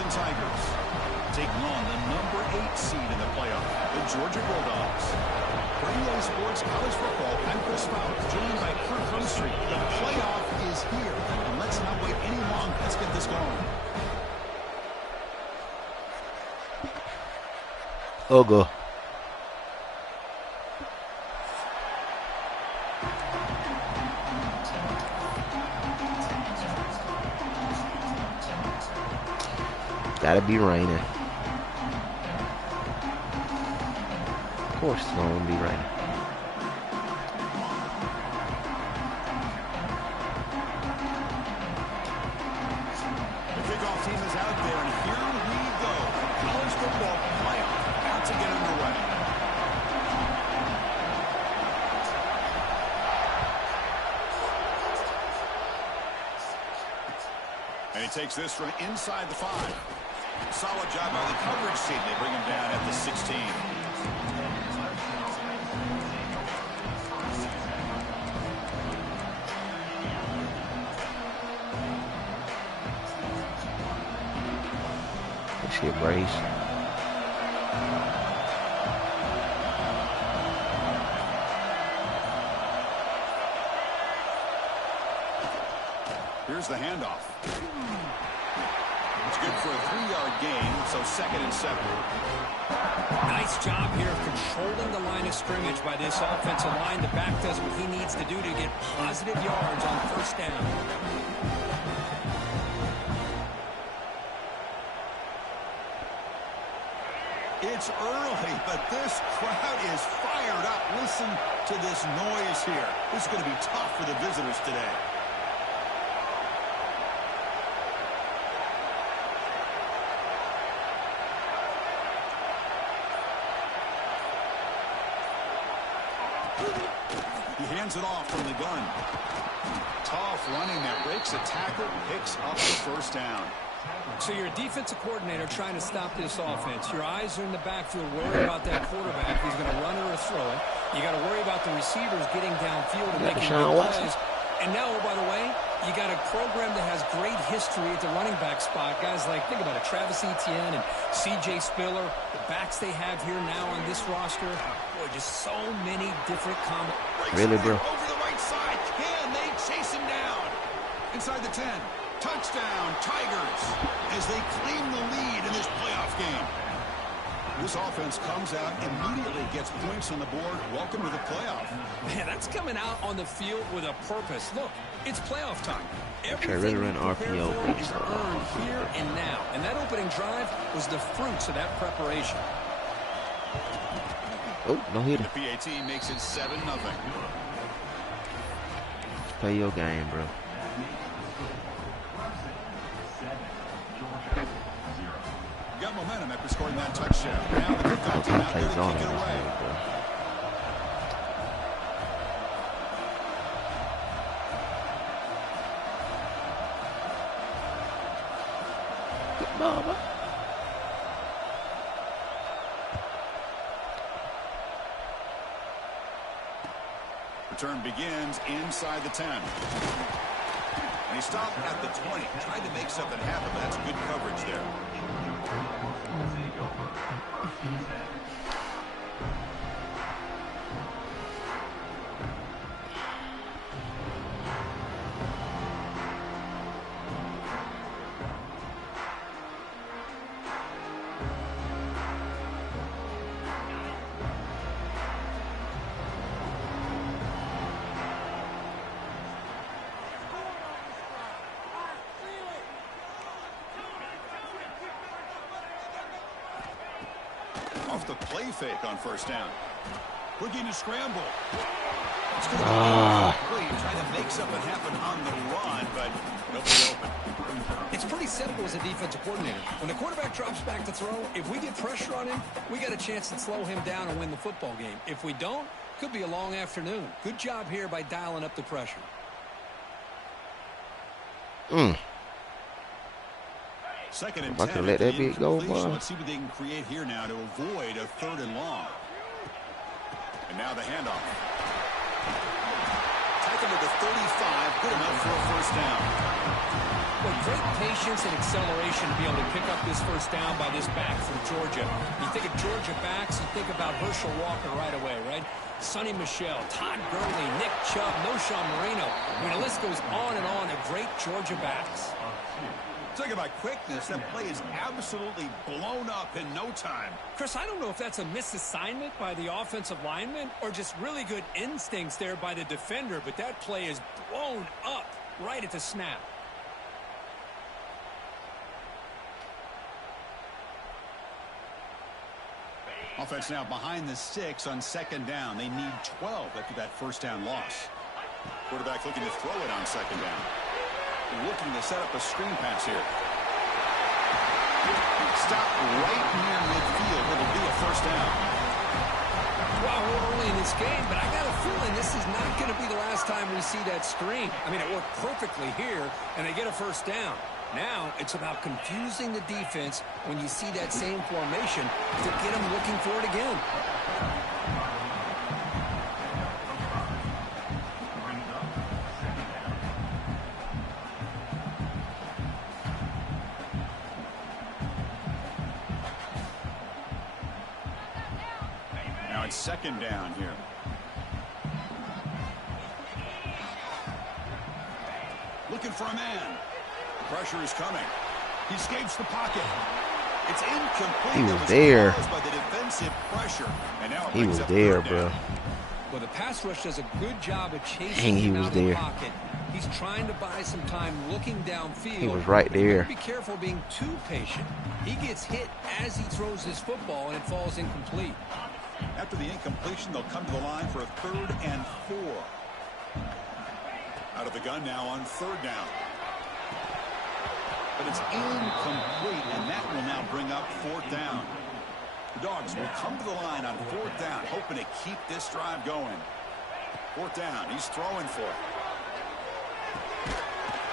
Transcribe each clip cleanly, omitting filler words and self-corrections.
Clemson Tigers taking on the number 8 seed in the playoff, the Georgia Bulldogs. For NCAA Sports College Football, I'm Chris Fowler, joined by Kirk Humstreet. The playoff is here, and let's not wait any longer. Let's get this going. Oh, go. Gotta be raining. Of course it's gonna be raining. The kickoff team is out there, and here we go. College football playoff about to get underway. And he takes this from inside the 5. Solid job by the coverage team. They bring him down at the 16. Let's get brace. Here's the handoff. It's good for a 3-yard gain, so 2nd and 7. Nice job here of controlling the line of scrimmage by this offensive line. The back does what he needs to do to get positive yards on 1st down. It's early, but this crowd is fired up. Listen to this noise here. This is going to be tough for the visitors today. He hands it off from the gun. Tough running that breaks a tackle, picks up the 1st down. So you're a defensive coordinator trying to stop this offense. Your eyes are in the backfield worried about that quarterback. He's going to run or throw it. You got to worry about the receivers getting downfield and making good plays. And now, oh, by the way, you got a program that has great history at the running back spot. Guys like, think about it, Travis Etienne and C.J. Spiller. The backs they have here now on this roster. Boy, just so many different combinations. Really, bro? Over the right side. Can they chase him down? Inside the 10. Touchdown, Tigers, as they claim the lead in this playoff game. This offense comes out, immediately gets points on the board. Welcome to the playoff. Man, that's coming out on the field with a purpose. Look, it's playoff time. Everything you prepare for is earned here and now. And that opening drive was the fruits of that preparation. Oh, no hitter. The PAT makes it 7-0. Play your game, bro. Got momentum after scoring that touchdown. Now the kickoff team out there to kick it away. Good mama. Return begins inside the 10. And he stopped at the 20. Tried to make something happen, but that's good coverage there. Off the play fake on 1st down. Looking to scramble. Trying to make something happen on the run, but nobody open. It's pretty simple as a defensive coordinator. When the quarterback drops back to throw, if we get pressure on him, we got a chance to slow him down and win the football game. If we don't, could be a long afternoon. Good job here by dialing up the pressure. Second and 10. I can let that bit go, boy. Let's see what they can create here now to avoid a 3rd and long. And now the handoff. Taken to the 35, good enough for a 1st down. Well, great patience and acceleration to be able to pick up this first down by this back from Georgia. You think of Georgia backs, you think about Herschel Walker right away, right? Sonny Michel, Todd Gurley, Nick Chubb, Noshawn Moreno. I mean, the list goes on and on of great Georgia backs. Talking about quickness, that play is absolutely blown up in no time. Chris, I don't know if that's a misassignment by the offensive lineman or just really good instincts there by the defender, but that play is blown up right at the snap. Offense now behind the 6 on second down. They need 12 after that first down loss. Quarterback looking to throw it on second down. Looking to set up a screen pass here. Stop right near midfield. It'll be a first down. Well, we're early in this game, but I got a feeling this is not going to be the last time we see that screen. I mean, it worked perfectly here, and they get a first down. Now it's about confusing the defense when you see that same formation to get them looking for it again. Now it's second down here. Looking for a man. Pressure is coming. He escapes the pocket. It's incomplete. He was there. By the defensive pressure. And now he was there, bro. Well, the pass rush does a good job of chasing him out of the pocket. He's trying to buy some time looking downfield. He was right there. Be careful being too patient. He gets hit as he throws his football, and it falls incomplete. After the incompletion, they'll come to the line for a 3rd and 4. Out of the gun now on 3rd down. But it's incomplete, and that will now bring up 4th down. The Dogs will come to the line on 4th down, hoping to keep this drive going. 4th down, he's throwing for it.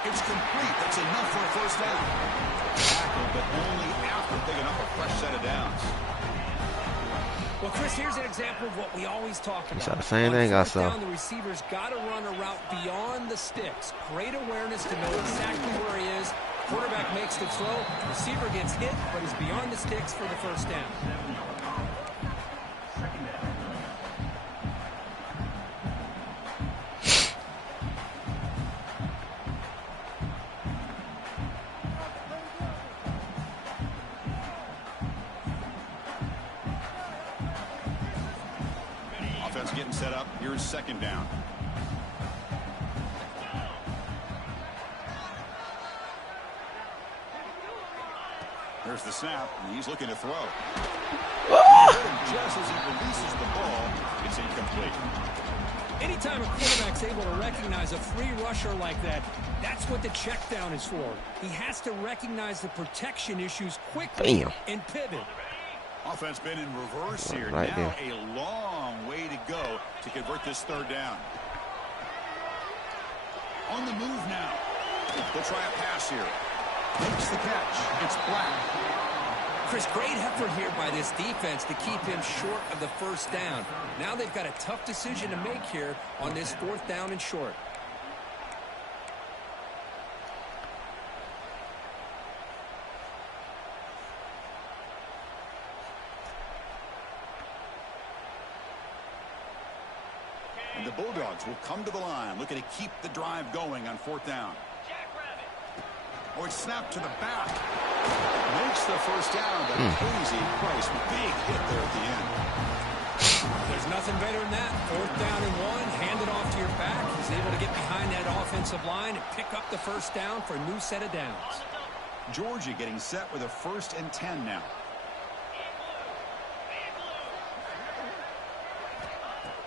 It's complete. That's enough for a first down. Tackle, but only after picking up a fresh set of downs. Well, Chris, here's an example of what we always talk about. It's the same thing I saw. The receiver's got to run a route beyond the sticks. Great awareness to know exactly where he is. Quarterback makes the throw. Receiver gets hit, but he's beyond the sticks for the first down. Offense getting set up. Here's second down. There's the snap, and he's looking to throw. Just as he releases the ball, it's incomplete. Anytime a quarterback's able to recognize a free rusher like that, that's what the check down is for. He has to recognize the protection issues quickly and pivot. Offense been in reverse here. Right now there. A long way to go to convert this 3rd down. On the move now. They'll try a pass here. Makes the catch. It's Black. Chris, great effort here by this defense to keep him short of the first down. Now they've got a tough decision to make here on this 4th down and short. And the Bulldogs will come to the line, looking to keep the drive going on 4th down. Oh, it's snapped to the back. Makes the first down, but Casey Price, big hit there at the end. There's nothing better than that. 4th down and 1, hand it off to your back. He's able to get behind that offensive line and pick up the first down for a new set of downs. Georgia getting set with a 1st and 10 now.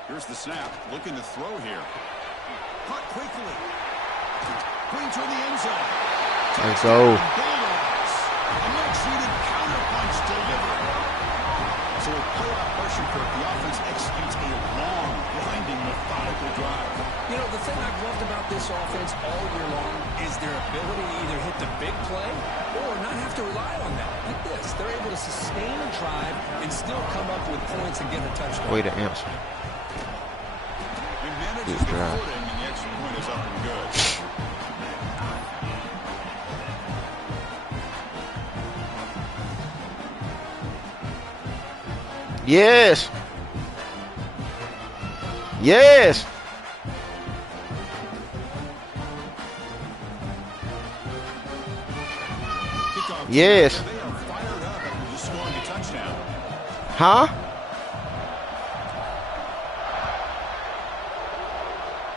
Here's the snap, looking to throw here. Caught quickly. Clean toward the end zone. Let's go. A much-needed counterpunch delivered. So with playoff pressure, Kirk, the offense executes a long, grinding, methodical drive. You know, the thing I've loved about this offense all year long is their ability to either hit the big play or not have to rely on that. Like this, they're able to sustain a drive and still come up with points and get a touchdown. Way to answer. He manages the footing, and the extra point is up and good. Yes. Yes. Yes. They are fired up after just scoring a touchdown. Huh?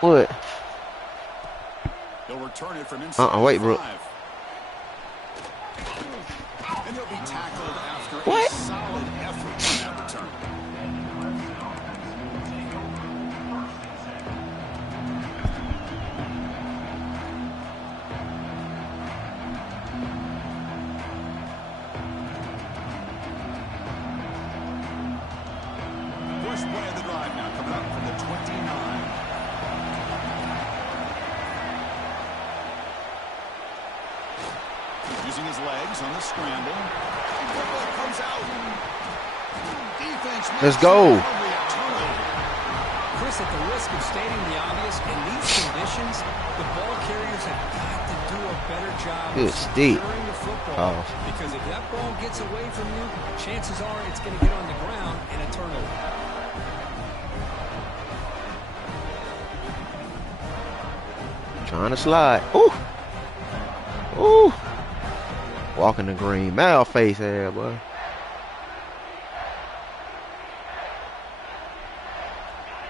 What? They'll return it from inside. Wait, bro. And he'll be tackled after What? a solid effort on that return. First play of the drive now coming up from the 29. Using his legs on the scramble. Football comes out. Defense. Let's go. Chris, at the risk of stating the obvious, in these conditions, the ball carriers have got to do a better job Good of stick. securing the football. Because if that ball gets away from you, chances are it's going to get on the ground and a turnover. Trying to slide. Ooh. Ooh. Walking the green. Mal face there, boy.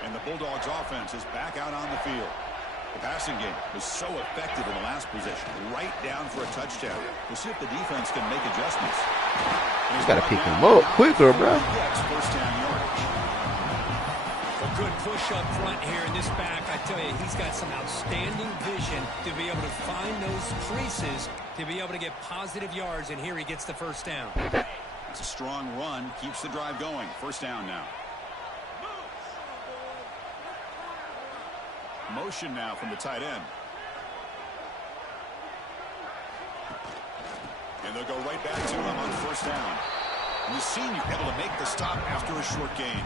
And the Bulldogs offense is back out on the field. The passing game was so effective in the last possession. Right down for a touchdown. We'll see if the defense can make adjustments. You gotta pick him up quicker, bro. First down yardage. A good push up front here in this back. I tell you, he's got some outstanding vision to be able to find those creases, to be able to get positive yards, and here he gets the first down. It's a strong run. Keeps the drive going. First down now. Motion now from the tight end. And they'll go right back to him on first down. And the senior able to make the stop after a short gain.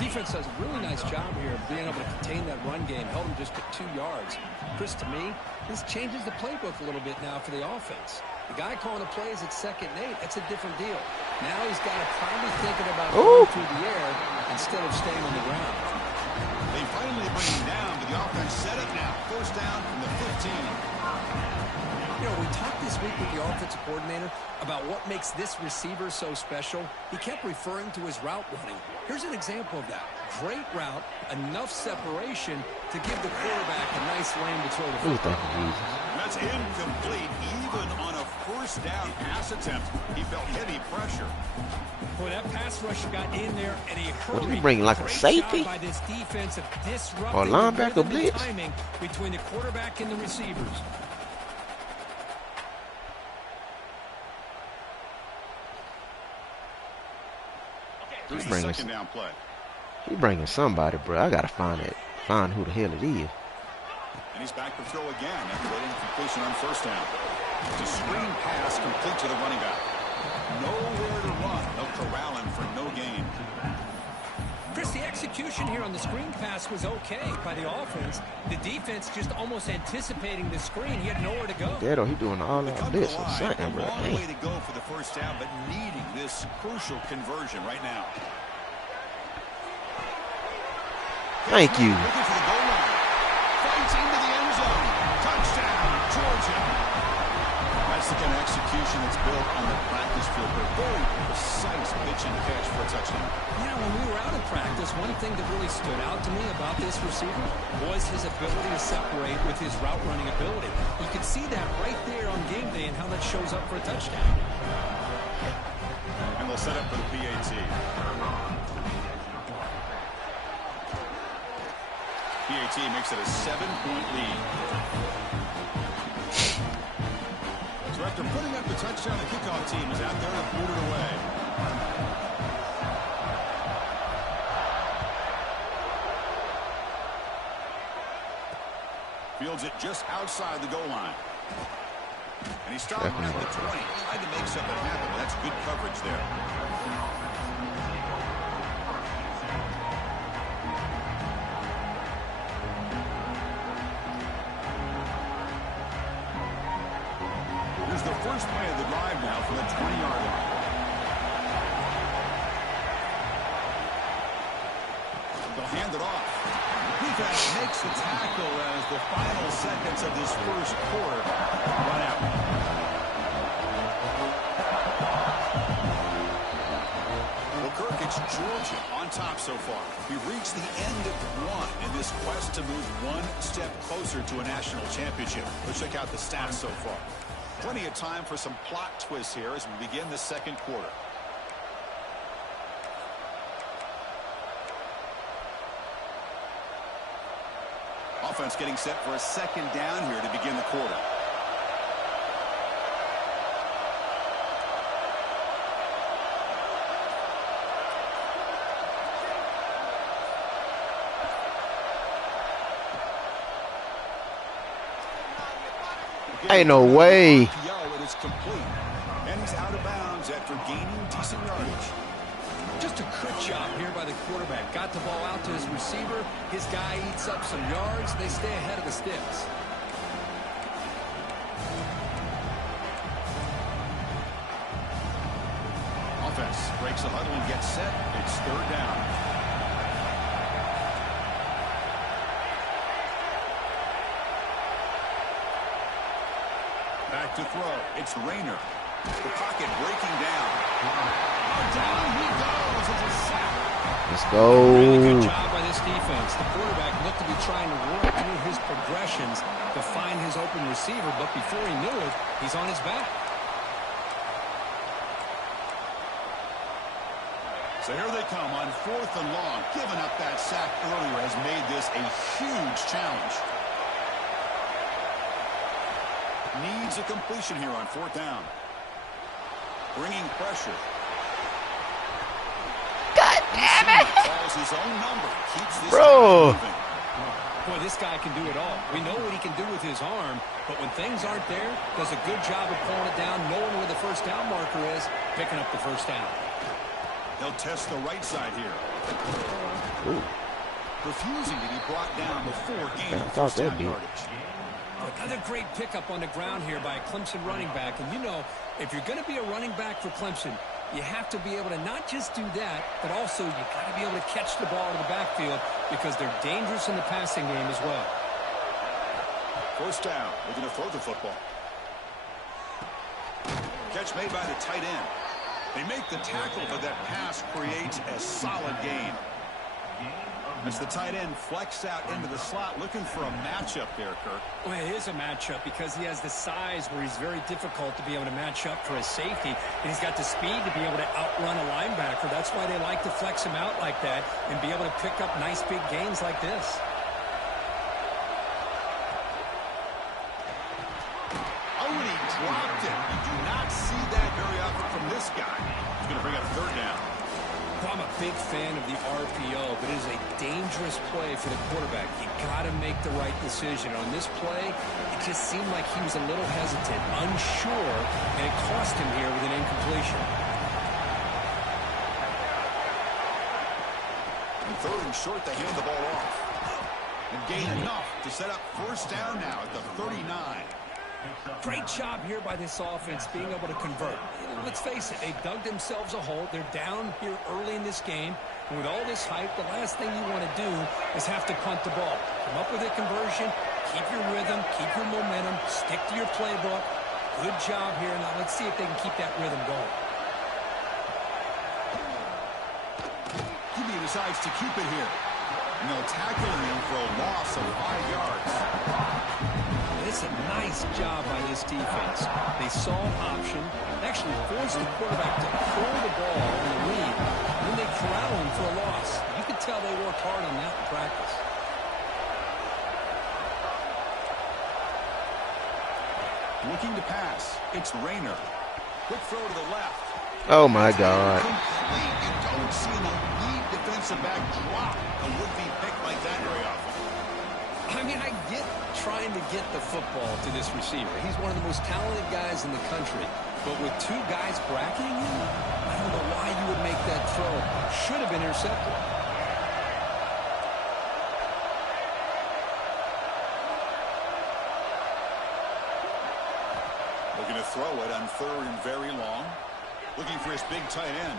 Defense does a really nice job here of being able to contain that run game. Held him just to 2 yards. Chris, to me, this changes the playbook a little bit now for the offense. The guy calling the plays at 2nd and 8, that's a different deal. Now he's got to probably thinking about going through the air instead of staying on the ground. They finally bring him down, but the offense set it now. First down from the 15. You know, we talked this week with the offensive coordinator about what makes this receiver so special. He kept referring to his route running. Here's an example of that. Great route, enough separation to give the quarterback a nice lane to throw the football. That's incomplete. Even on a first down pass attempt, he felt heavy pressure. Boy, that pass rush got in there and he hurried. What are you bringing, like a safety? By this defense of disrupting or linebacker blitz? Timing between the quarterback and the receivers. Here's the second down play. He bringing somebody, bro. I gotta find who the hell it is. And he's back to throw again after getting completion on first down. It's a screen pass complete to the running back. Nowhere to run. They'll corral him for no gain. Chris, the execution here on the screen pass was okay by the offense. The defense just almost anticipating the screen. He had nowhere to go. Yeah, though, he doing all of this or something, bro. A long way to go for the first down, but needing this crucial conversion right now. Thank you. Looking for the goal line. Fights into the end zone. Touchdown, Georgia. That's the kind of execution that's built on the practice field. A very precise pitch and catch for a touchdown. Yeah, when we were out of practice, one thing that really stood out to me about this receiver was his ability to separate with his route running ability. You could see that right there on game day and how that shows up for a touchdown. And they'll set up for the PAT. PAT makes it a 7-point lead. So after putting up the touchdown, the kickoff team is out there to boot it away. Fields it just outside the goal line. And he stopped at the 20. Tried to make something happen, but that's good coverage there. Here's the first play of the drive now from the 20-yard line. They'll hand it off. Defense makes the tackle as the final seconds of this first quarter run out. Well, Kirk, it's Georgia on top so far. We've reached the end of one in this quest to move one step closer to a national championship. Let's check out the stats so far. Plenty of time for some plot twists here as we begin the second quarter. Offense getting set for a second down here to begin the quarter. Ain't no way. It is complete, and he's out of bounds after gaining decent yardage. Just a quick job here by the quarterback. Got the ball out to his receiver. His guy eats up some yards. They stay ahead of the sticks. Offense breaks the huddle and gets set. It's third down. Back to throw. It's Rayner. The pocket breaking down. Down he goes. It's a sack. Let's go. Really good job by this defense. The quarterback looked to be trying to work through his progressions to find his open receiver, but before he knew it, he's on his back. So here they come on 4th and long. Giving up that sack earlier has made this a huge challenge. Needs a completion here on 4th down. Bringing pressure. God damn it! Calls his own number. Keeps this Bro. moving. Boy, this guy can do it all. We know what he can do with his arm, but when things aren't there, does a good job of pulling it down, knowing where the first down marker is, picking up the first down. They'll test the right side here. Ooh. Refusing to be brought down before gaining I thought first down that'd be. yardage. Another great pickup on the ground here by a Clemson running back. And you know, if you're going to be a running back for Clemson, you have to be able to not just do that, but also you got to be able to catch the ball in the backfield because they're dangerous in the passing game as well. First down. They're going to throw the football. Catch made by the tight end. They make the tackle, but that pass creates a solid gain. As the tight end flex out into the slot, looking for a matchup there, Kirk. Well, it is a matchup because he has the size where he's very difficult to be able to match up for his safety, and he's got the speed to be able to outrun a linebacker. That's why they like to flex him out like that and be able to pick up nice big gains like this. Oh, and he dropped it. You do not see that very often from this guy. He's going to bring up third down. Well, I'm a big fan of the RPO, but it is a dangerous play for the quarterback. You got to make the right decision. On this play, it just seemed like he was a little hesitant, unsure, and it cost him here with an incompletion. And third and short, they hand the ball off. And gain enough to set up first down now at the 39. Great job here by this offense being able to convert. Let's face it, they dug themselves a hole. They're down here early in this game. And with all this hype, the last thing you want to do is have to punt the ball. Come up with a conversion, keep your rhythm, keep your momentum, stick to your playbook. Good job here. Now let's see if they can keep that rhythm going. He decides to keep it here. And they'll tackle him for a loss of 5 yards. It's a nice job by this defense. They saw an option, actually forced the quarterback to pull the ball on the lead, and then they corral him for a loss. You could tell they worked hard on that in practice. Looking to pass. It's Rayner. Quick throw to the left. Oh my God. Complete. You don't see an elite defensive back drop a would-be pick like that very often. I mean, I get trying to get the football to this receiver. He's one of the most talented guys in the country. But with 2 guys bracketing him, I don't know why you would make that throw. Should have been intercepted. Looking to throw it on third and very long. Looking for his big tight end.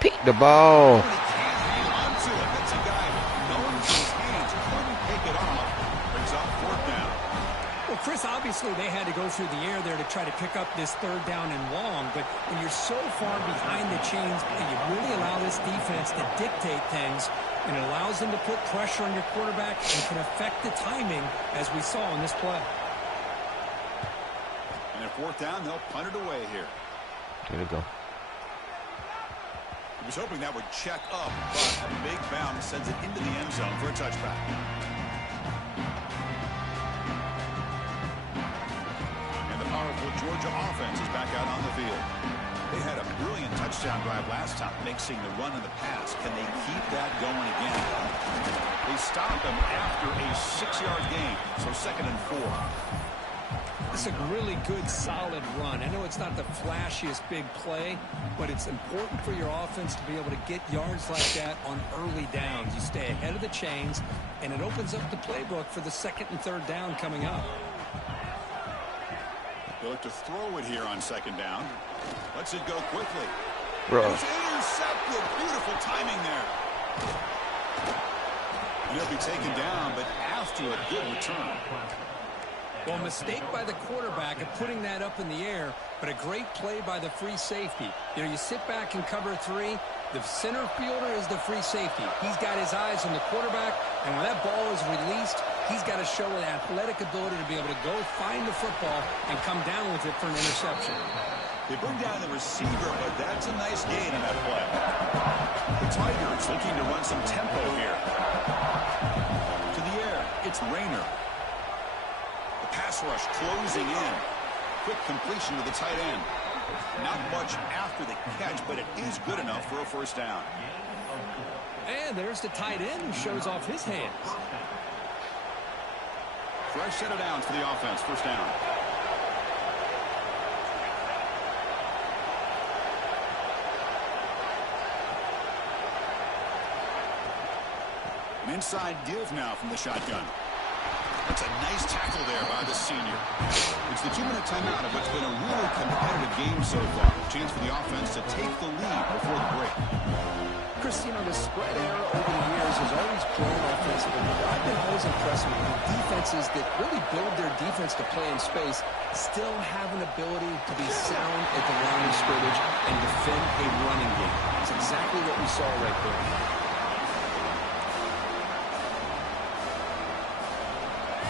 Pick the ball. He can't hang on to it. That's a guy it off. Brings up 4th down. Well, Chris, obviously they had to go through the air there to try to pick up this 3rd down and long, but when you're so far behind the chains, you really allow this defense to dictate things, and it allows them to put pressure on your quarterback and can affect the timing, as we saw in this play. And at 4th down, they'll punt it away here. There we go. He was hoping that would check up, but a big bounce sends it into the end zone for a touchback. Powerful Georgia offense is back out on the field. They had a brilliant touchdown drive last time, mixing the run and the pass. Can they keep that going again? They stopped them after a 6-yard gain, so 2nd and 4. It's a really good, solid run. I know it's not the flashiest big play, but it's important for your offense to be able to get yards like that on early downs. You stay ahead of the chains, and it opens up the playbook for the 2nd and 3rd down coming up. They look to throw it here on 2nd down. Lets it go quickly. Bro. It's intercepted. Beautiful timing there. And he'll be taken down, but after a good return. Well, mistake by the quarterback of putting that up in the air, but a great play by the free safety. You know, you sit back and cover 3. The center fielder is the free safety. He's got his eyes on the quarterback, and when that ball is released, he's got to show an athletic ability to be able to go find the football and come down with it for an interception. They bring down the receiver, but that's a nice gain on that play. The Tigers looking to run some tempo here. To the air, it's Rayner. The pass rush closing in. Quick completion to the tight end. Not much after the catch, but it is good enough for a 1st down. And there's the tight end who shows off his hands. Fresh set of downs for the offense. 1st down. An inside give now from the shotgun. That's a nice tackle there by the senior. It's the 2-minute timeout of what's been a really competitive game so far. Chance for the offense to take the lead before the break. Chris, you know, the spread era over the years has always grown offensively. I've been always impressed with defenses that really build their defense to play in space, still have an ability to be sound at the line of scrimmage and defend a running game. It's exactly what we saw right there.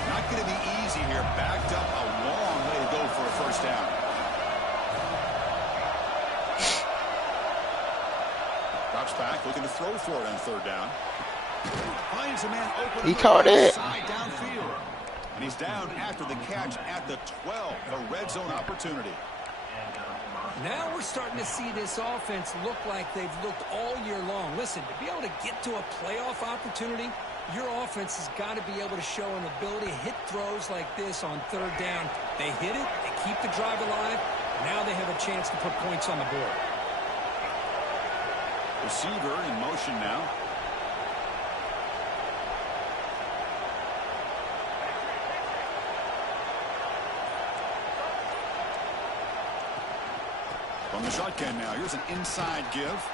Not going to be easy here. Backed up a long way to go for a 1st down. Drops back, looking to throw for it on 3rd down. Finds a man open. He caught it. Side downfield. And he's down after the catch at the 12. A red zone opportunity. Now we're starting to see this offense look like they've looked all year long. Listen, to be able to get to a playoff opportunity, your offense has got to be able to show an ability to hit throws like this on 3rd down. They hit it, they keep the drive alive. Now they have a chance to put points on the board. Receiver in motion now. From the shotgun now, here's an inside give.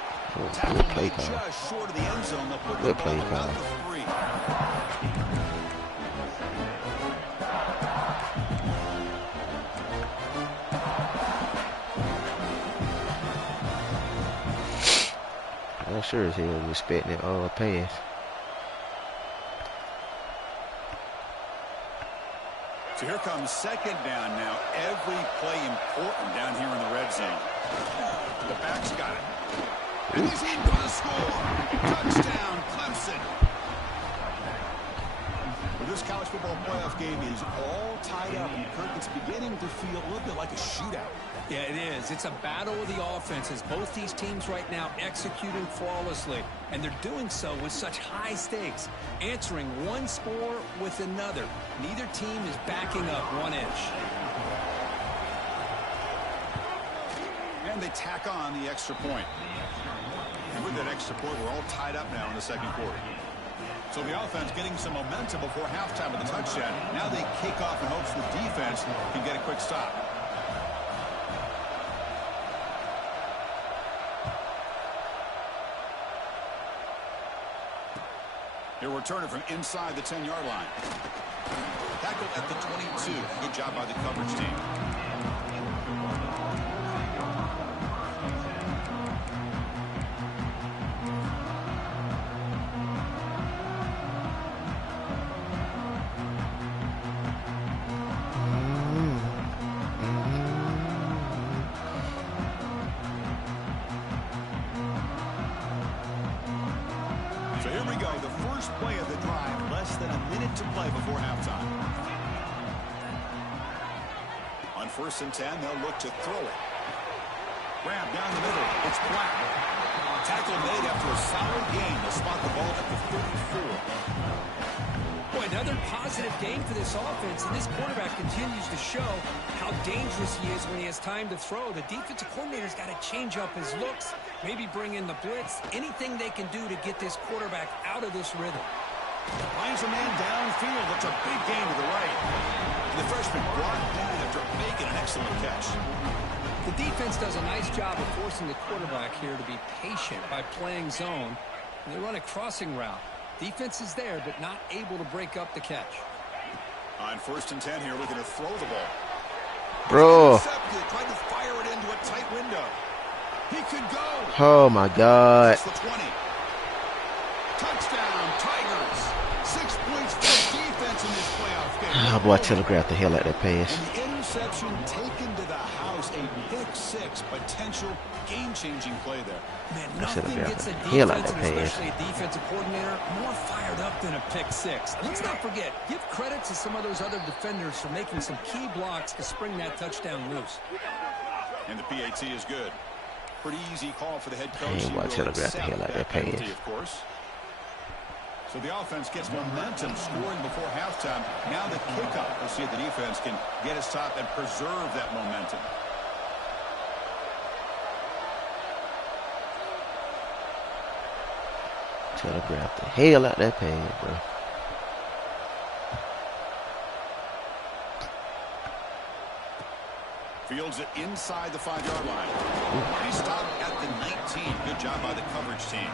Tackle made just short of the end zone. They'll put the ball about the 3. I sure as hell respect that pass. So here comes 2nd down now. Every play important down here in the red zone. The back's got it. And he's in for the score. Touchdown, Clemson. Well, this college football playoff game is all tied up, and Kirk, it's beginning to feel a little bit like a shootout. Yeah, it is. It's a battle of the offenses. Both these teams right now executing flawlessly, and they're doing so with such high stakes, answering one score with another. Neither team is backing up 1 inch. And they tack on the extra point. And with that extra point, we're all tied up now in the 2nd quarter. So the offense getting some momentum before halftime with the touchdown. Now they kick off in hopes the defense can get a quick stop. He'll return it from inside the 10-yard line. Tackled at the 22. Good job by the coverage team. So here we go, the first play of the drive, less than a minute to play before halftime. On 1st and 10, they'll look to throw it. Grab down the middle, it's Black. Tackle made after a solid gain. They'll spot the ball at the 34. Boy, another positive game for this offense, and this quarterback continues to show how dangerous he is when he has time to throw. The defensive coordinator's got to change up his looks, maybe bring in the blitz, anything they can do to get this quarterback out of this rhythm. Finds a man downfield. That's a big gain to the right. And the freshman brought down after making an excellent catch. The defense does a nice job of forcing the quarterback here to be patient by playing zone. And they run a crossing route. Defense is there, but not able to break up the catch. On 1st and 10 here, we're going to throw the ball. Bro. Tried to fire it into a tight window. He could go. Oh, my God. That's the 20. Touchdown, Tigers. 6 points for defense in this playoff game. Oh, boy, I telegraphed the hell out of that pass. And the interception taken to the house. A pick 6 potential game-changing play there. Man, nothing gets a defense, and especially a defensive coordinator, more fired up than a pick 6. Let's not forget, give credit to some of those other defenders for making some key blocks to spring that touchdown loose. And the PAT is good. Pretty easy call for the head coach. Hey, boy, telegraphed the hell out of that pass. Of course. So the offense gets momentum scoring before halftime. Now the kickoff. We'll see if the defense can get his top and preserve that momentum. Telegraphed the hell out of that pass, bro. Fields it inside the 5-yard line. And he stopped at the 19. Good job by the coverage team.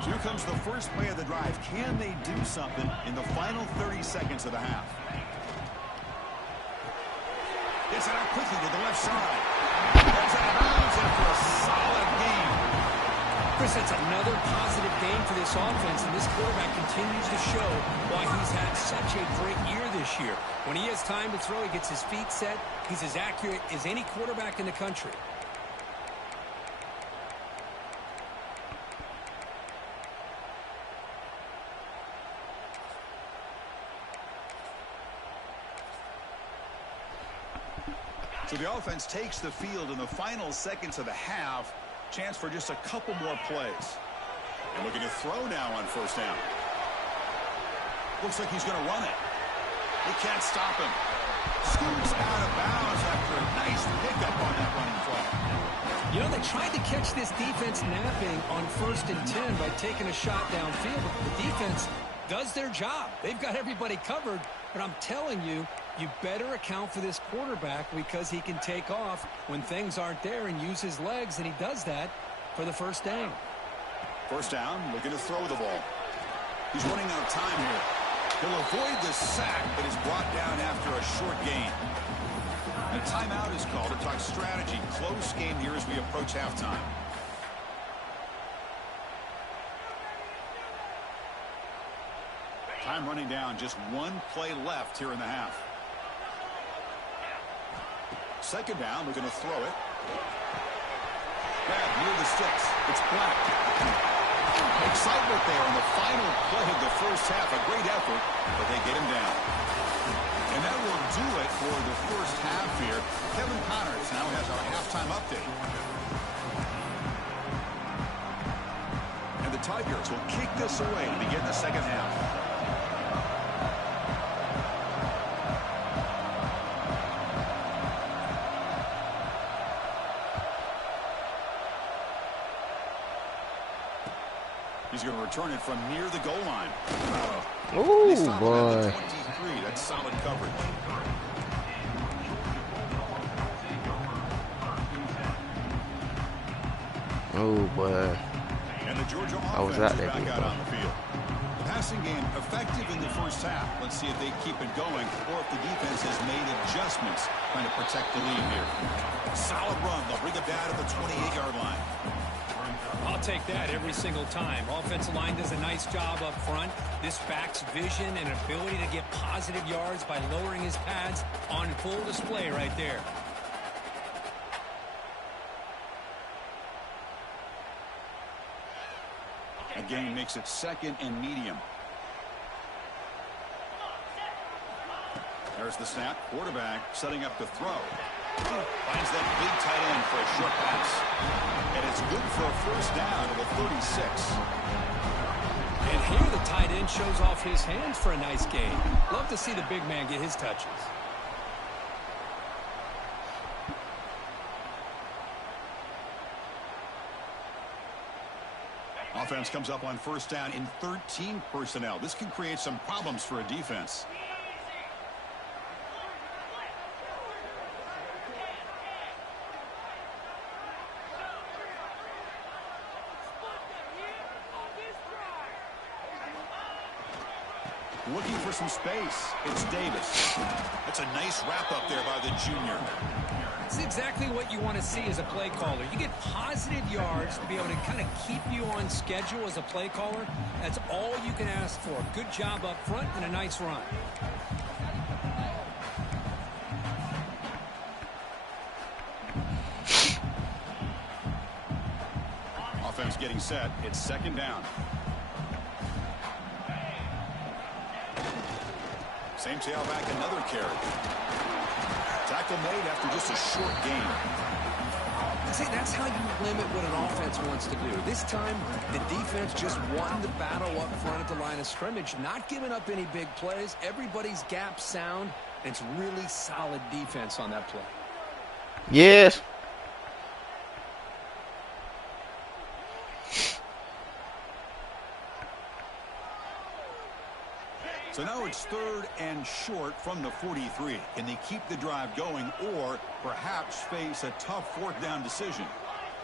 Here comes the first play of the drive. Can they do something in the final 30 seconds of the half? Gets it out quickly to the left side. Gets out of bounds after a solid game. Chris, that's another positive game for this offense, and this quarterback continues to show why he's had such a great year this year. When he has time to throw, he gets his feet set. He's as accurate as any quarterback in the country. So the offense takes the field in the final seconds of the half. Chance for just a couple more plays. And looking to throw now on 1st down. Looks like he's going to run it. They can't stop him. Scoots out of bounds after a nice pickup on that running play. You know, they tried to catch this defense napping on 1st and 10 by taking a shot downfield, but the defense does their job. They've got everybody covered, but I'm telling you, you better account for this quarterback because he can take off when things aren't there and use his legs, and he does that for the 1st down. 1st down, looking to throw the ball. He's running out of time here. He'll avoid the sack, but is brought down after a short gain. A timeout is called to talk strategy. Close game here as we approach halftime. Time running down, just one play left here in the half. 2nd down, we're going to throw it. Grab near the sticks. It's Black. Excitement there in the final play of the 1st half. A great effort, but they get him down. And that will do it for the 1st half here. Kevin Connors now has our halftime update. And the Tigers will kick this away to begin the 2nd half. He's going to return it from near the goal line. Oh, boy. 23. That's solid coverage. Oh, boy. And the Georgia I was offense out there, is back big out boy. on the field. The passing game effective in the first half. Let's see if they keep it going or if the defense has made adjustments trying to protect the lead here. Solid run. They'll bring it down at the 28-yard line. I'll take that every single time. Offensive line does a nice job up front. This back's vision and ability to get positive yards by lowering his pads on full display right there. Again, makes it 2nd and medium. There's the snap. Quarterback setting up to throw. Finds that big tight end for a short pass. And it's good for a first down to the 36. And here the tight end shows off his hands for a nice gain. Love to see the big man get his touches. Offense comes up on first down in 13 personnel. This can create some problems for a defense. Looking for some space. It's Davis. That's a nice wrap up there by the junior. It's exactly what you want to see as a play caller. You get positive yards to be able to kind of keep you on schedule as a play caller. That's all you can ask for. Good job up front and a nice run. Offense getting set. It's 2nd down. Same tailback, another carry. Tackle made after just a short gain. See, that's how you limit what an offense wants to do. This time, the defense just won the battle up front at the line of scrimmage, not giving up any big plays. Everybody's gap sound, and it's really solid defense on that play. Yes. So now it's 3rd and short from the 43. Can they keep the drive going or perhaps face a tough 4th down decision?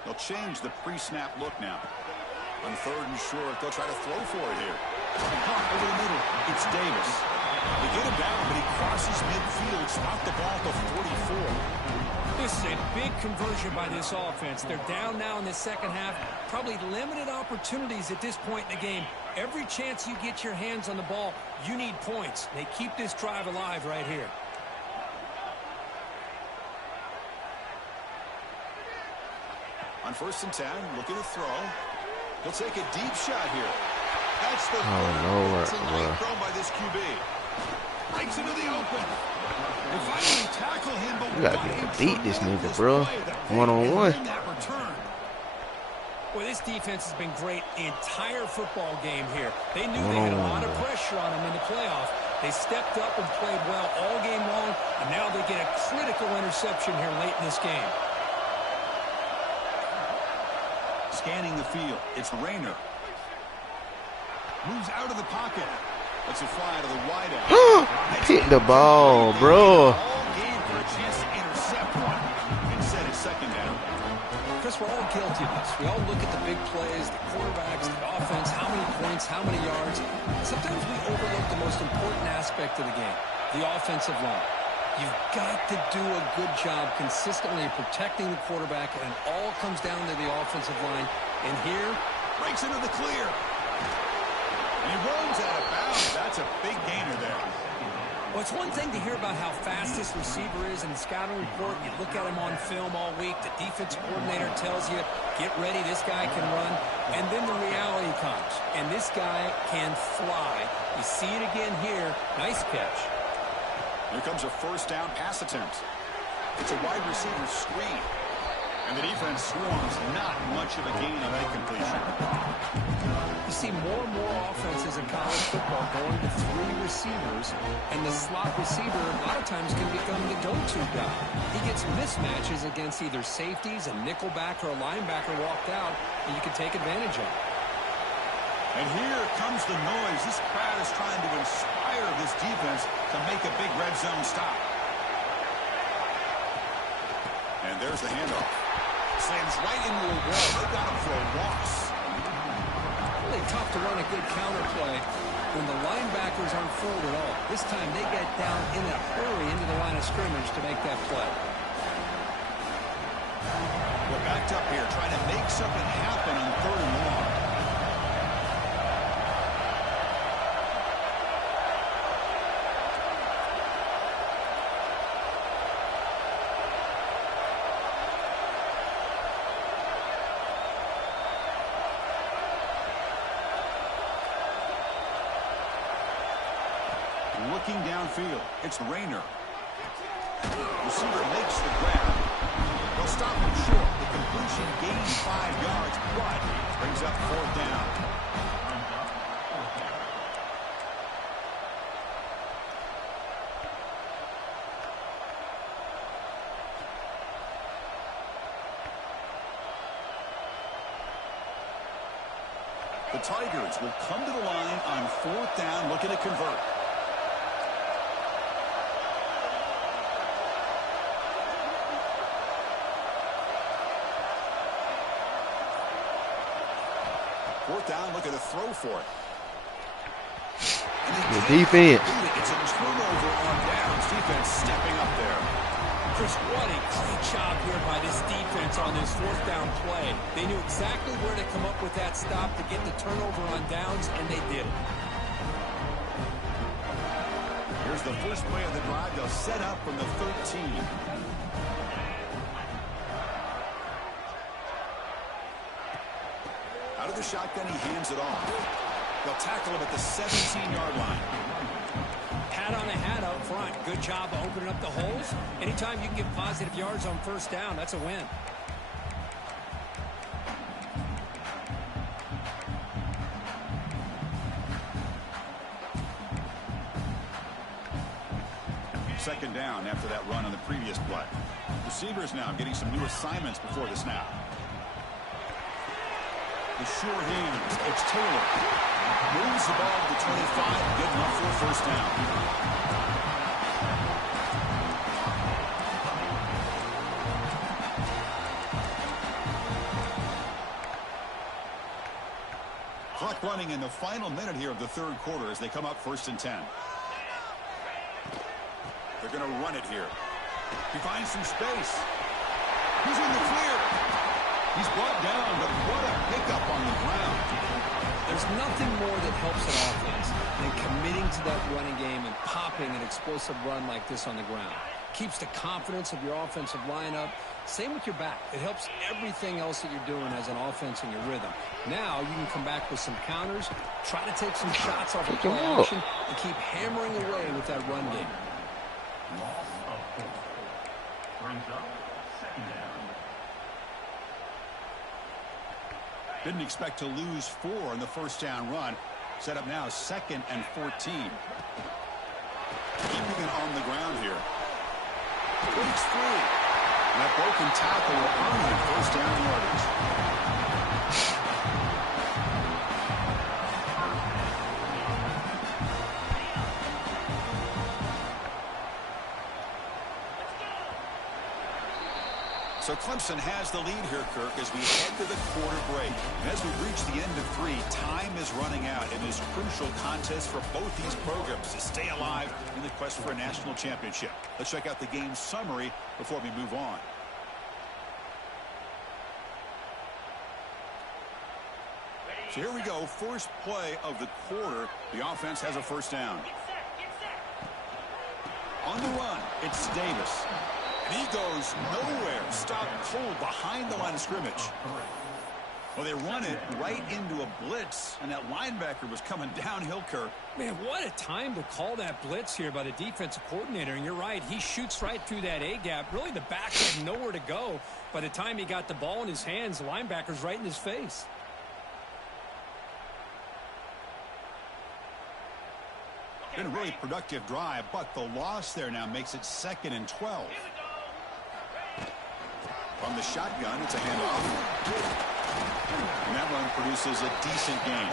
They'll change the pre-snap look now. On 3rd and short, they'll try to throw for it here. Over the middle, it's Davis. They get him down, but he crosses midfield, stop the ball at the 44. This is a big conversion by this offense. They're down now in the second half. Probably limited opportunities at this point in the game. Every chance you get your hands on the ball, you need points. They keep this drive alive right here. On 1st and 10, looking to throw. He'll take a deep shot here. That's the Lord. It's a nice throw by this QB. Breaks into the open. They finally tackle him, but You gotta be able to beat this nigga, bro. One-on-one. Boy, this defense has been great the entire football game here. They knew they had a lot of pressure on them in the playoff. They stepped up and played well all game long, and now they get a critical interception here late in this game. Scanning the field, it's Rayner. Moves out of the pocket. Lets it fly to the wideout. Hit the ball, bro. All game for a chance to intercept one. Instead, it's 2nd down. Chris, we're all guilty of this. We all look at the big plays, the quarterbacks, the offense, how many points, how many yards. Sometimes we overlook the most important aspect of the game, the offensive line. You've got to do a good job consistently protecting the quarterback, and it all comes down to the offensive line. And here, Breaks into the clear. He runs out of bounds. That's a big gainer there. well, it's one thing to hear about how fast this receiver is in the scouting report. You look at him on film all week. The defensive coordinator tells you, get ready, this guy can run. And then the reality comes, and this guy can fly. You see it again here. Nice catch. Here comes a 1st down pass attempt. It's a wide receiver screen. And the defense swarms, not much of a gain on that completion. You see more and more offenses in college football going to 3 receivers, and the slot receiver a lot of times can become the go-to guy. He gets mismatches against either safeties, a nickelback, or a linebacker walked out, and you can take advantage of it. And here comes the noise. This crowd is trying to inspire this defense to make a big red zone stop. And there's the handoff. Slams right into a wall. They got him for a loss. Really tough to run a good counter play when the linebackers aren't fooled at all. This time they get down in a hurry into the line of scrimmage to make that play. We're backed up here trying to make something happen on 3rd and long. Looking downfield, it's Rayner. Receiver makes the grab. They'll stop him short. The completion gains 5 yards, but brings up 4th down. The Tigers will come to the line on 4th down, looking to convert. Fourth down, look at a throw for it. The defense. It's a turnover on downs. Defense stepping up there. Chris, what a great job here by this defense on this 4th down play. They knew exactly where to come up with that stop to get the turnover on downs, and they did it. Here's the first play of the drive. They'll set up from the 13. Out of the shotgun, he hands it off. They'll tackle him at the 17-yard line. Hat on a hat up front. Good job of opening up the holes. Anytime you can get positive yards on 1st down, that's a win. Second down after that run on the previous play. Receivers now getting some new assignments before the snap. The sure hands. It's Taylor. Moves the ball to the 25. Good enough for a 1st down. Clock running in the final minute here of the 3rd quarter as they come up 1st and 10. They're going to run it here. He finds some space. He's in the clear. He's brought down, but what a pickup on the ground. There's nothing more that helps an offense than committing to that running game and popping an explosive run like this on the ground. Keeps the confidence of your offensive lineup. Same with your back. It helps everything else that you're doing as an offense in your rhythm. Now you can come back with some counters, try to take some shots off of play action, and keep hammering away with that run game. Didn't expect to lose 4 in the 1st down run. Set up now 2nd and 14. Keeping it on the ground here. Breaks free. And that broken tackle will earn him 1st down yardage. So Clemson has the lead here, Kirk, as we head to the quarter break. And as we reach the end of 3, time is running out. It is a crucial contest for both these programs to stay alive in the quest for a national championship. Let's check out the game summary before we move on. So here we go. First play of the quarter. The offense has a 1st down. On the run, it's Davis. And he goes nowhere. Stopped cold behind the line of scrimmage. Well, they run it right into a blitz, and that linebacker was coming downhill, Kirk. Man, what a time to call that blitz here by the defensive coordinator. And you're right, he shoots right through that A-gap. Really, the back had nowhere to go. By the time he got the ball in his hands, the linebacker's right in his face. Been a really productive drive, but the loss there now makes it 2nd and 12. From the shotgun, it's a handoff. And that run produces a decent gain.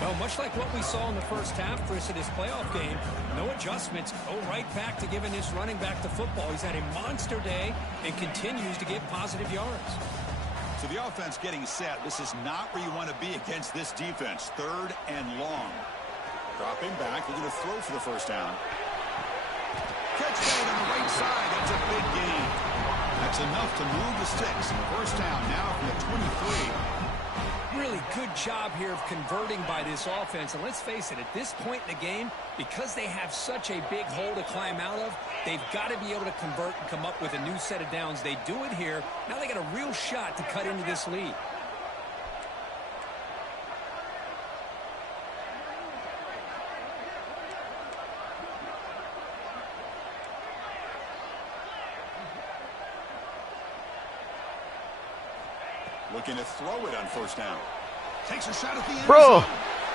Well, much like what we saw in the first half, Chris, of this playoff game, no adjustments. Go right back to giving this running back the football. He's had a monster day and continues to get positive yards. So the offense getting set. This is not where you want to be against this defense. 3rd and long. Dropping back. They're going to throw for the first down. Catch made on the right side. That's a big gain. That's enough to move the sticks. First down now from the 23. Really good job here of converting by this offense. And let's face it, at this point in the game, because they have such a big hole to climb out of, they've got to be able to convert and come up with a new set of downs. They do it here. Now they got a real shot to cut into this lead. Looking to throw it on first down. Takes a shot at the end. Bro,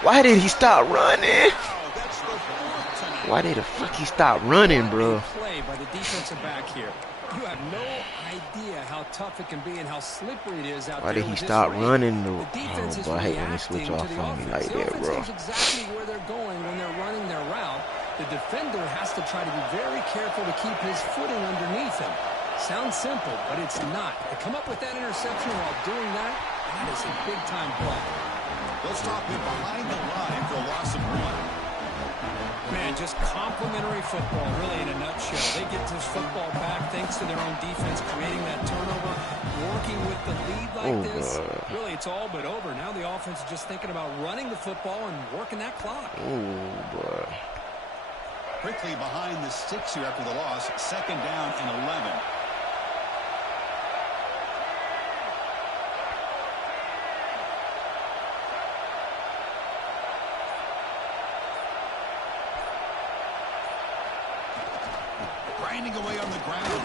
why did he stop running? Oh, that's the 4th tonight. Why did the fuck he stop running, bro? Play by the defensive back here. You have no idea how tough it can be and how slippery it is out there. Why did he stop running, though? Oh, boy, I hate when they switch off on me like that, bro. The offense knows exactly where they're going when they're running their route. The defender has to try to be very careful to keep his footing underneath him. Sounds simple, but it's not. To come up with that interception while doing that, that is a big-time play. They'll stop him behind the line for a loss of 1. Man, just complimentary football, really, in a nutshell. They get this football back thanks to their own defense, creating that turnover, working with the lead like this. Really, it's all but over. Now the offense is just thinking about running the football and working that clock. Oh, boy. Quickly behind the sticks here after the loss. 2nd down and 11. Grinding away on the ground.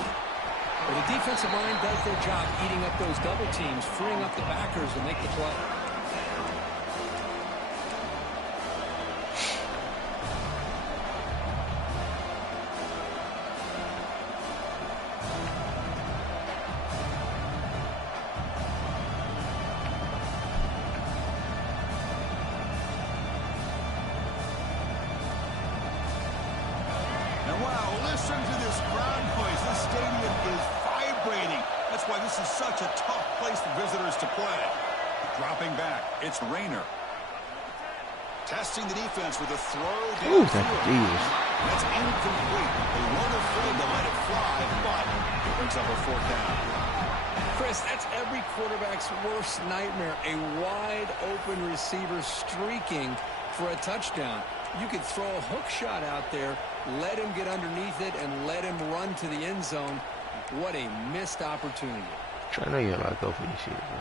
Well, the defensive line does their job eating up those double teams, freeing up the backers to make the play. Listen to this crowd noise. This stadium is vibrating. That's why this is such a tough place for visitors to play. Dropping back, it's Rayner. Testing the defense with a throw down. Ooh, Jesus. That's incomplete. They weren't afraid to let it fly, but it brings up a 4th down. Chris, that's every quarterback's worst nightmare. A wide-open receiver streaking for a touchdown. You could throw a hook shot out there, let him get underneath it, and let him run to the end zone. What a missed opportunity. I know you're allowed to go for this shit, bro.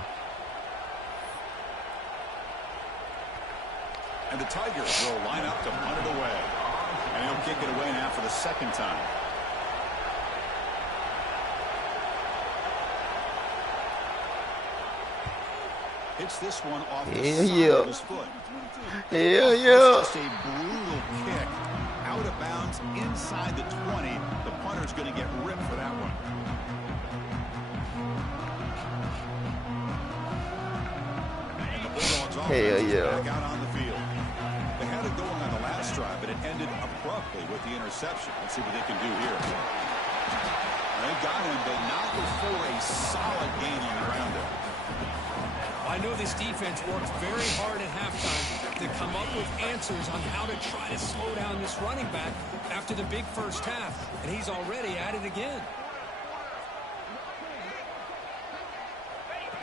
And the Tigers will line up to punt it away. And he'll kick it away now for the 2nd time. Hits this one off the side of his foot. Hell yeah. Just a brutal kick. Out of bounds inside the 20. The punter's going to get ripped for that one. And the Bulldogs offense is back out on the field. They had it going on the last drive, but it ended abruptly with the interception. Let's see what they can do here. They got him, but not before a solid gain on the ground there. I know this defense worked very hard at halftime to come up with answers on how to try to slow down this running back after the big first half, and he's already at it again.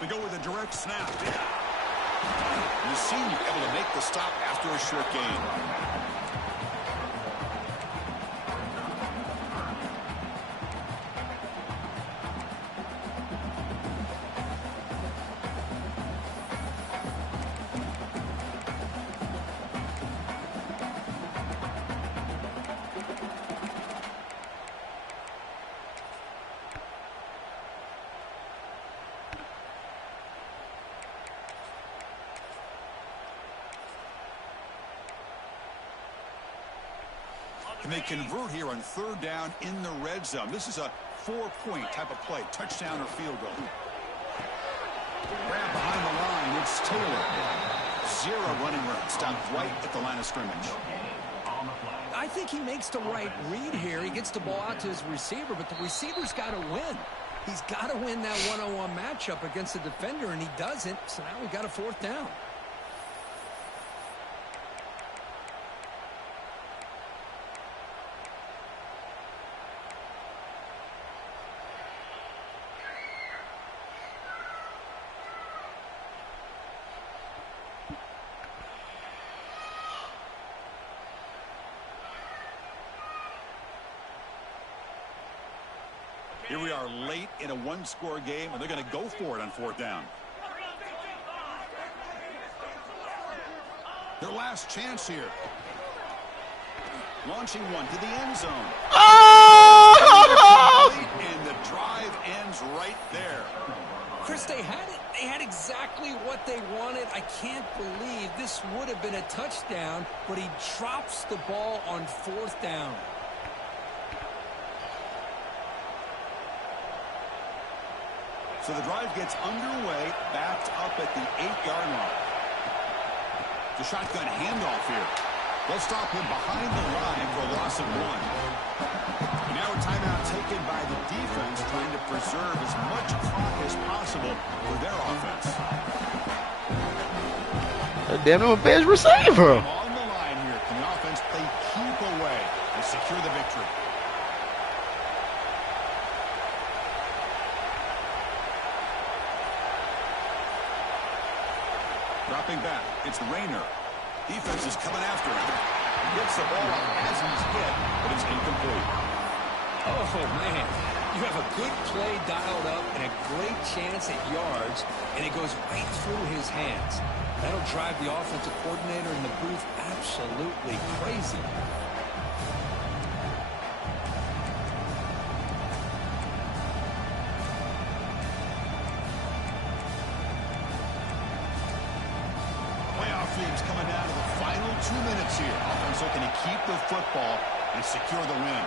They go with a direct snap. The senior able to make the stop after a short gain. And they convert here on 3rd down in the red zone. This is a 4-point type of play, touchdown or field goal. Grab behind the line, it's Taylor. Zero running room. Stopped right at the line of scrimmage. I think he makes the right read here. He gets the ball out to his receiver, but the receiver's got to win. He's got to win that one-on-one matchup against the defender, and he doesn't. So now we got a 4th down. Here we are late in a one-score game, and they're going to go for it on 4th down. Their last chance here. Launching one to the end zone. Oh! And the drive ends right there. Chris, they had it. They had exactly what they wanted. I can't believe this would have been a touchdown, but he drops the ball on 4th down. So the drive gets underway, backed up at the 8-yard line. The shotgun handoff here. They'll stop him behind the line for a loss of 1. And now a timeout taken by the defense, trying to preserve as much clock as possible for their offense. Damn, I'm a best receiver. On the line here, can the offense play keep away and secure the victory? Dropping back, it's Rayner. Defense is coming after him. He gets the ball up as he's hit, but it's incomplete. Oh, man. You have a good play dialed up and a great chance at yards, and it goes right through his hands. That'll drive the offensive coordinator in the booth absolutely crazy. Teams coming down to the final 2 minutes here. Offense looking to keep the football and secure the win.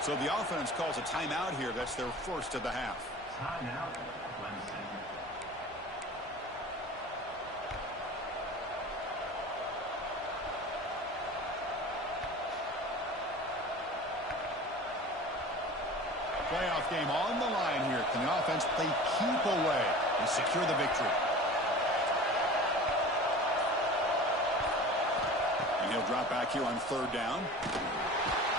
So the offense calls a timeout here. That's their first of the half. Timeout, Clemson. Playoff game on the line here. Can the offense play keep away and secure the victory? And he'll drop back here on 3rd down.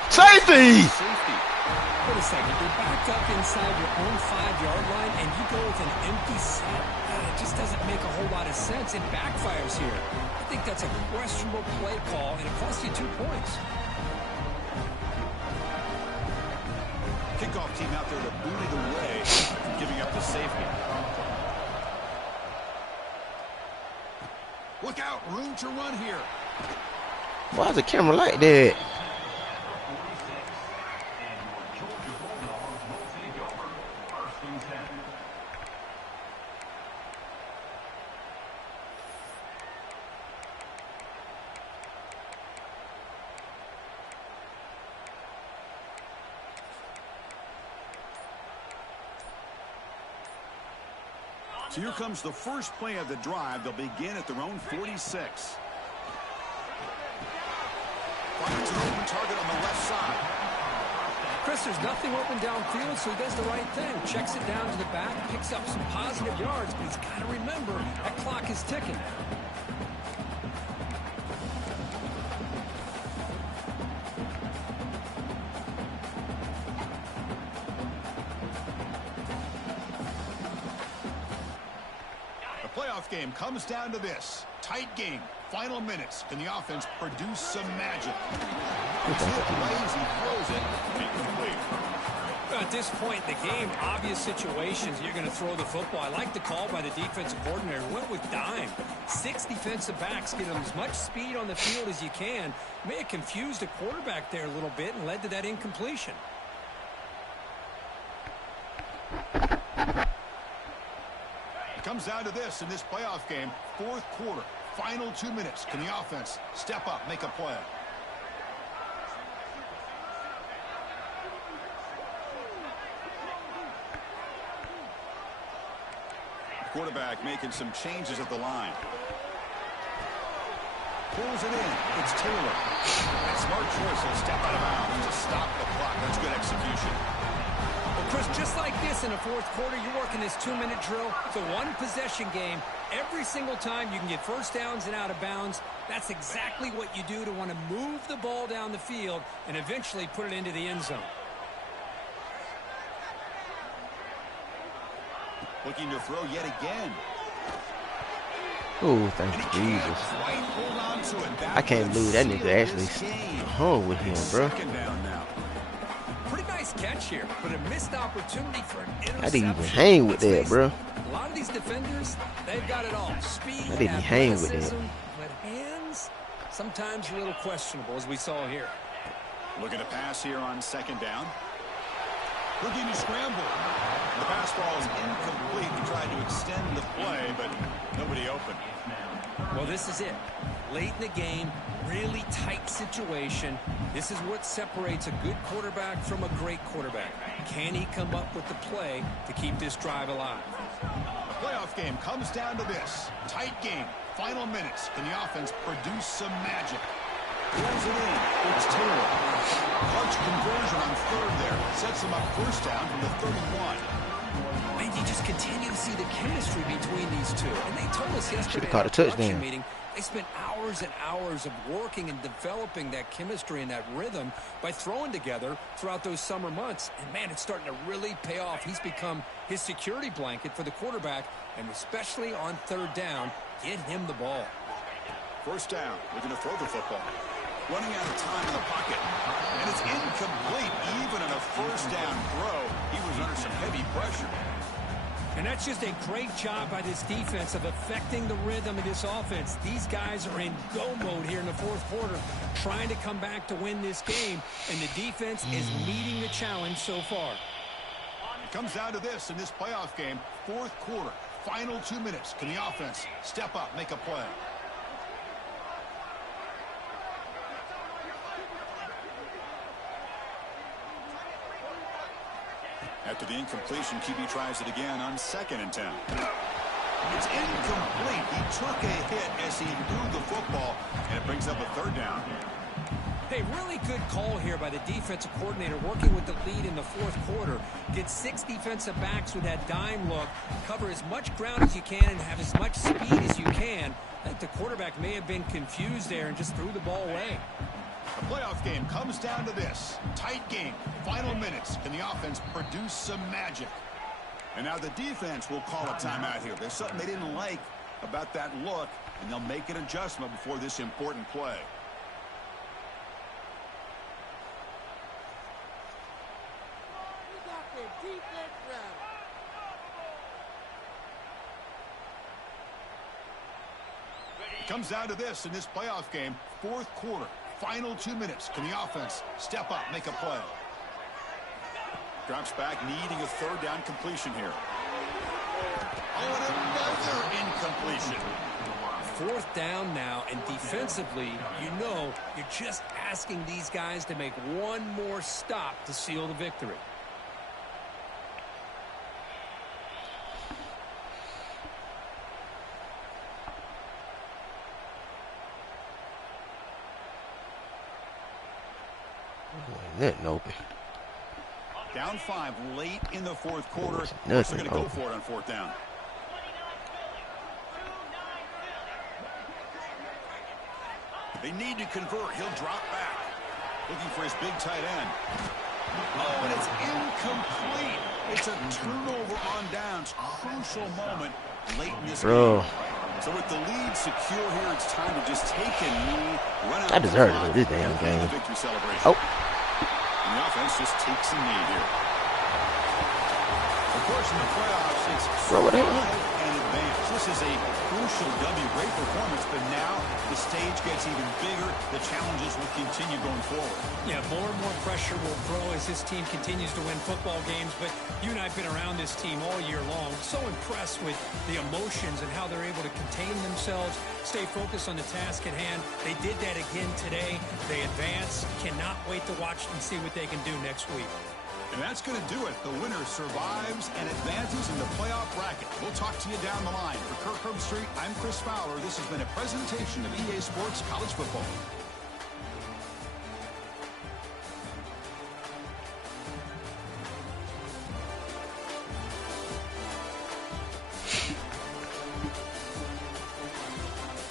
Safety! Wait a second. You're backed up inside your own 5-yard line, and you go with an empty set. It just doesn't make a whole lot of sense. It backfires here. I think that's a questionable play call, and it costs you 2 points. Kickoff team out there to boot it away from giving up the safety. Look out, room to run here. Why is the camera like that? So here comes the first play of the drive. They'll begin at their own 46. Finds an open target on the left side. Chris, there's nothing open downfield, so he does the right thing. Checks it down to the back, picks up some positive yards, but he's got to remember that clock is ticking. Playoff game comes down to this. Tight game. Final minutes. Can the offense produce some magic? He's hit plays, he throws it. Incomplete. At this point in the game, obvious situations, you're going to throw the football. I like the call by the defensive coordinator. Went with dime. 6 defensive backs. Get them as much speed on the field as you can. May have confused the quarterback there a little bit and led to that incompletion. It comes down to this in this playoff game. 4th quarter. Final 2 minutes. Can the offense step up, make a play? Quarterback making some changes at the line. Pulls it in. It's Taylor. And smart choice. He'll step out of bounds to stop the clock. That's good execution. Well, Chris, just like this in the fourth quarter, you're working this 2-minute drill. It's a one-possession game. Every single time you can get first downs and out of bounds. That's exactly what you do to want to move the ball down the field and eventually put it into the end zone. Looking to throw yet again. Oh, thank you, Jesus. I can't believe that nigga actually hung with him, bro. Pretty nice catch here, but a missed opportunity for an interception. I didn't even hang with that, bro. A lot of these defenders, they've got it all. Speed, I didn't hang with that. But hands, sometimes a little questionable, as we saw here. Looking to pass here on second down. Looking to scramble. The pass ball is incomplete. He tried to extend the play, but nobody open. Well, this is it. Late in the game, really tight situation. This is what separates a good quarterback from a great quarterback. Can he come up with the play to keep this drive alive? The playoff game comes down to this. Tight game. Final minutes. Can the offense produce some magic? Pulls it in. It's Taylor. Clutch conversion on third there. Sets him up first down from the 31. And you just continue to see the chemistry between these two. And they told us yesterday caught a touchdown meeting, they spent hours and hours of working and developing that chemistry and that rhythm by throwing together throughout those summer months. And, man, it's starting to really pay off. He's become his security blanket for the quarterback, and especially on third down, get him the ball. First down. Looking to throw the football. Running out of time in the pocket. And it's incomplete. Even on a first down throw, he was under some heavy pressure. And that's just a great job by this defense of affecting the rhythm of this offense. These guys are in go mode here in the fourth quarter, trying to come back to win this game, and the defense is meeting the challenge so far. It comes down to this in this playoff game, fourth quarter, final 2 minutes. Can the offense step up, make a play? After the incompletion, QB tries it again on 2nd and 10. It's incomplete. He took a hit as he threw the football, and it brings up a third down. Hey, really good call here by the defensive coordinator working with the lead in the fourth quarter. Get 6 defensive backs with that dime look. Cover as much ground as you can and have as much speed as you can. I think the quarterback may have been confused there and just threw the ball away. The playoff game comes down to this. Tight game. Final minutes. Can the offense produce some magic? And now the defense will call a timeout here. There's something they didn't like about that look, and they'll make an adjustment before this important play. It comes down to this in this playoff game. Fourth quarter. Final 2 minutes. Can the offense step up, make a play? Drops back, needing a third down completion here. Oh, and another incompletion. Fourth down now, and defensively, you know, you're just asking these guys to make one more stop to seal the victory. Nothing open. Down 5 late in the fourth quarter. They're going to go for it on fourth down. They need to convert. He'll drop back. Looking for his big tight end. Oh, and it's incomplete. It's a turnover on downs. Crucial moment late in this game. So with the lead secure here, it's time to just take a knee, run out. I deserve to this damn game. Victory celebration. Oh. And the offense just takes a knee here. Of course, in the playoffs, it's survive and advance. This is a crucial W. Great performance, but now the stage gets even bigger. The challenges will continue going forward. Yeah, more and more pressure will grow as this team continues to win football games. But you and I have been around this team all year long. So impressed with the emotions and how they're able to contain themselves, stay focused on the task at hand. They did that again today. They advance. Cannot wait to watch and see what they can do next week. And that's going to do it. The winner survives and advances in the playoff bracket. We'll talk to you down the line. For Kirk Herbstreit, I'm Chris Fowler. This has been a presentation of EA Sports College Football.